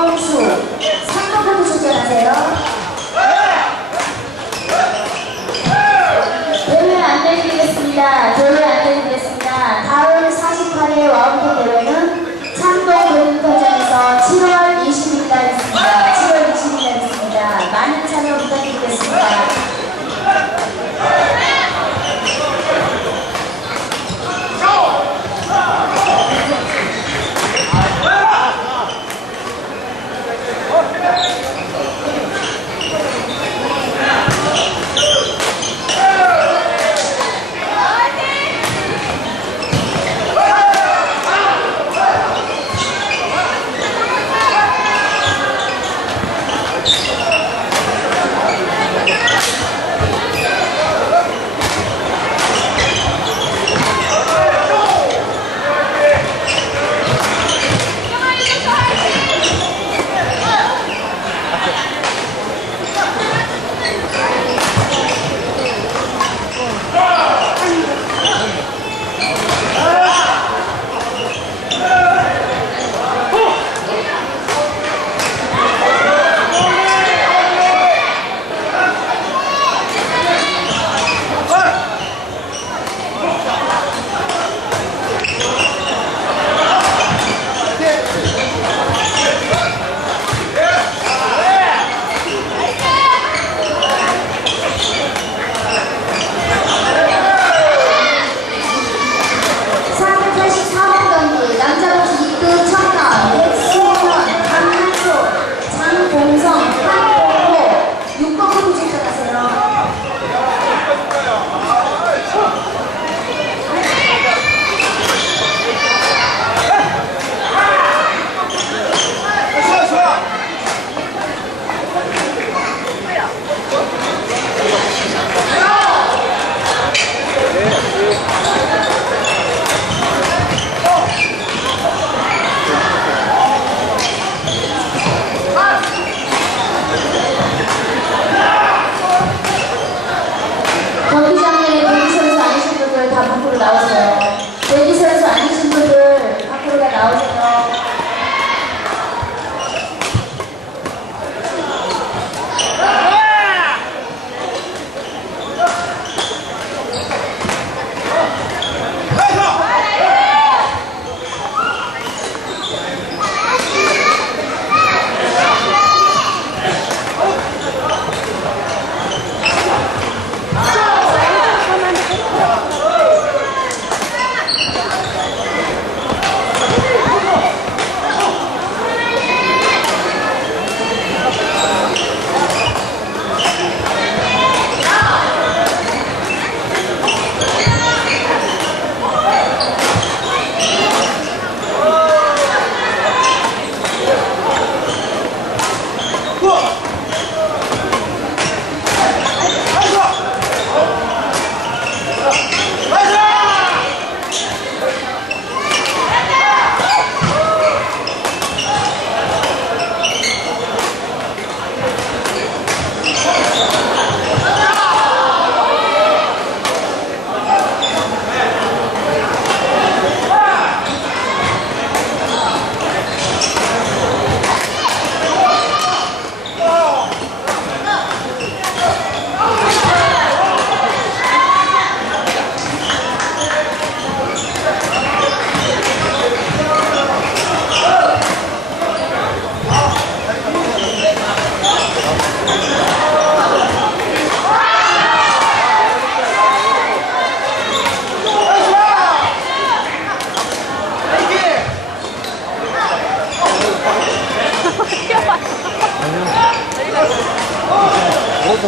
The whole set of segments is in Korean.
都是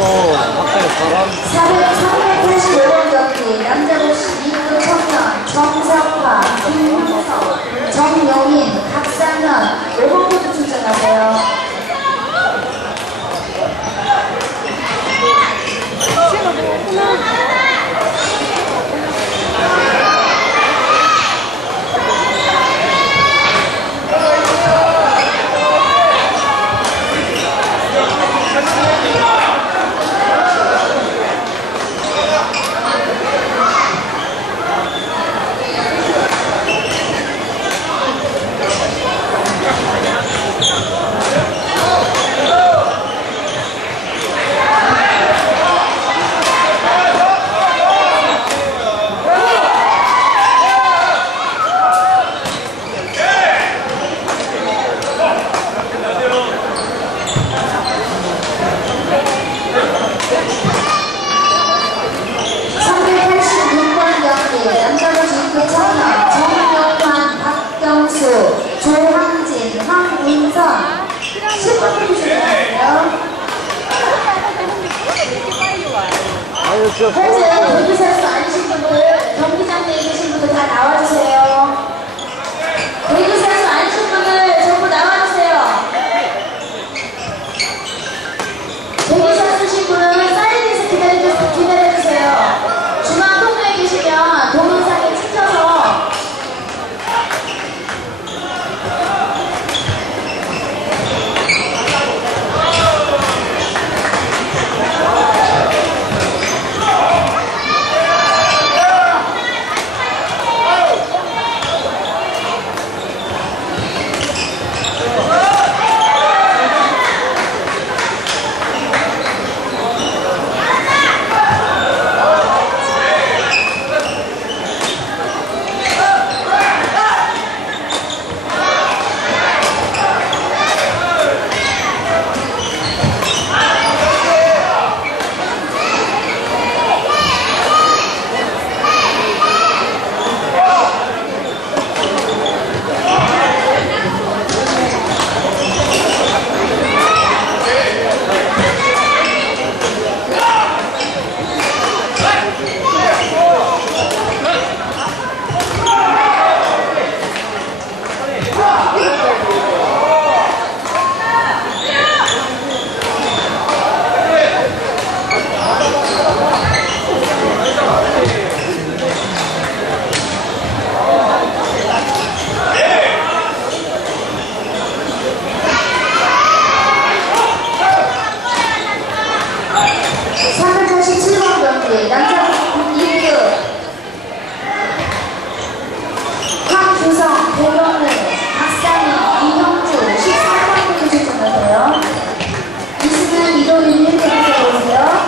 そう。 박민선 10번 주시면 아유, 저, 현재 선수 아니신 분들 경기장 내에 계신 분들 다 나와주세요. 대기 선수 아니신 분들 전부 나와주세요. 대기 선수신 분은 사이드에서 기다려주세요. 기다려주세요. 중앙 통로에 계시면 동영상에 찍혀서387번 남자 1